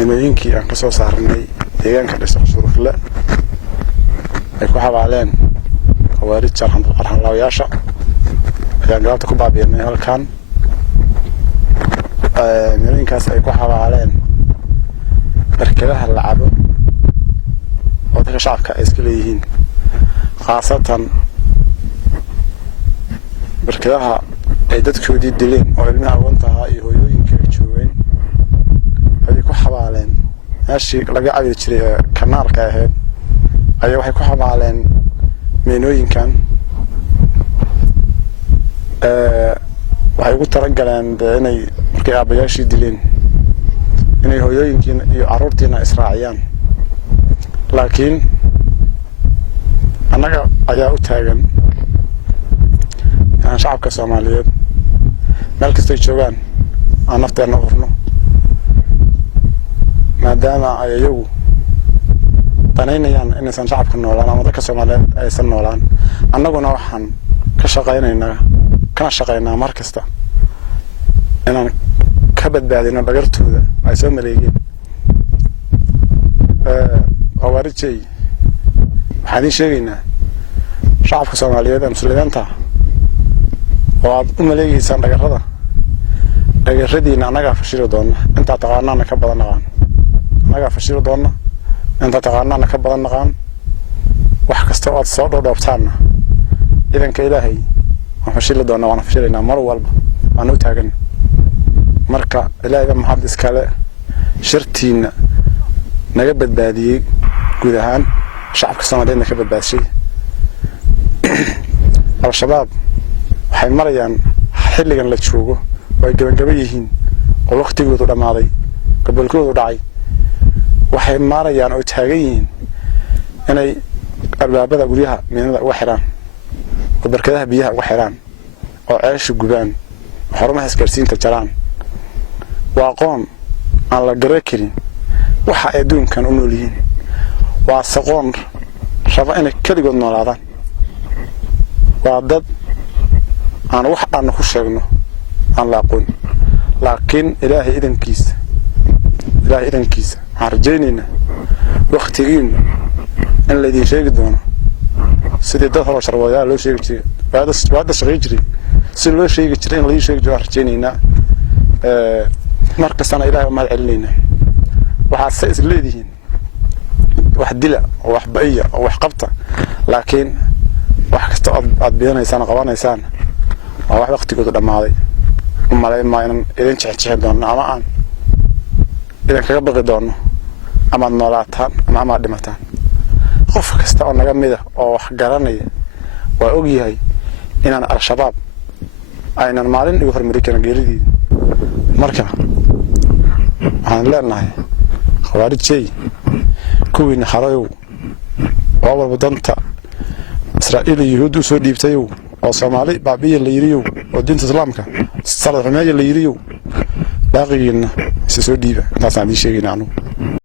nimooyinkii aan ka soo saarnay deegaanka dhisan Surufle ay ku xabaaleen qawaarij arxanlaawayaasha ayaan galabta ku baabi'inay halkan nimooyinkaas ay ku xabaaleen barkadaha la cabo oo dadka shacabka ay iska leeyihiin khaasatan barkadaha ay dadkoodii dileen oo ilmaha agoontaha iyo hooyooyinka ay joogeen ay ku xabaaleen meeshii laga cabi jiray kanaarka ahayd ayaa waxay ku xabaaleen meenooyinkan waxay ugu talagaleen inay markay aabayaashii dileen inay hooyooyinkiina iyo carruurtiina israaciyaan laakiin annaga ayaa u taagan inaan shacabka Soomaaliyeed meel kasta ay joogaan aan nafteena u hurno maadaama ay iyagu danaynayaan inaysan shacabka noolaan ama dadka Soomaaliyeed aysan noolaan annaguna waxaan ka shaqaynaynaa kana shaqaynaa mar kasta inaan ka badbaadino dhagartooda ay soo maleegeen qawaariijay waxaan sheegaynaa shacabka Soomaaliyeed ee muslimiinta oo aad u maleegaysaan dhagaradiina annaga fashili doona inta taqaanaana ka badan naqaan annaga fashili doona inta taqaanaana ka badan naqaan wax kasta oo soo dhoobtaana idanka Ilaahay waan fashili doona waan fashilaynaa mar walba aan u taagan marka Ilaahay maxad iskale shirtiina naga badbaadiyay guud ahaan shacabka Soomaaliyeed ka badbaashay al-shabaab waxay marayaan xilligan la joogo way gabagaba yihiin oo waqtigoodu dhamaaday gobolkoodu dhacay waxay marayaan oo taagan yihiin inay albaabada guryaha meenada uga xiraan oo barkadaha biyaha uga xiraan oo ceeshu gubaan xarumaha isgaarsiinta jaraan waa qoon aan la garan karin waxa ay adduunkan u nool yihiin waa saqoon raba inay kaligood noolaadaan waa dad aan wax aan ku sheegno aan la aqoon laakiin Ilaahay idankiisa waxaan rajaynaynaa waqtigiin in la idin sheegi doono sidii dad hore sharwadayaal loo sheegi jiray waada shaqay jiray si loo sheegi jiray in la ii sheegi jiro rajaynaynaa markastana Ilaahay ma celinaynaa waxa is leedihiin wax dila oo wax baiya oo wax qabta laakiin wax kasta aad beenaysaan qabanaysaan waa wax waqtigoodu dhamaaday umaleeyma inaan idin jecel doono ama aan idin kaga baqi doono ama noolaataan ama dhimataan qof kasta oo naga mid ah oo wax garanaya waa og yahay inaan al-shabaab aynan maalin igu hormari karin geeridii marka aan leenahay qawaariijay kuwiina xarayow oo walba danta Israa'iil iyo Yahuud soo dhiibtay oo Soomaali baabiye la yiriyo oo diinta Islaamka salad xumeeyo la yiriyo baaqiina si soo dhiiba taasaan sheegaynaa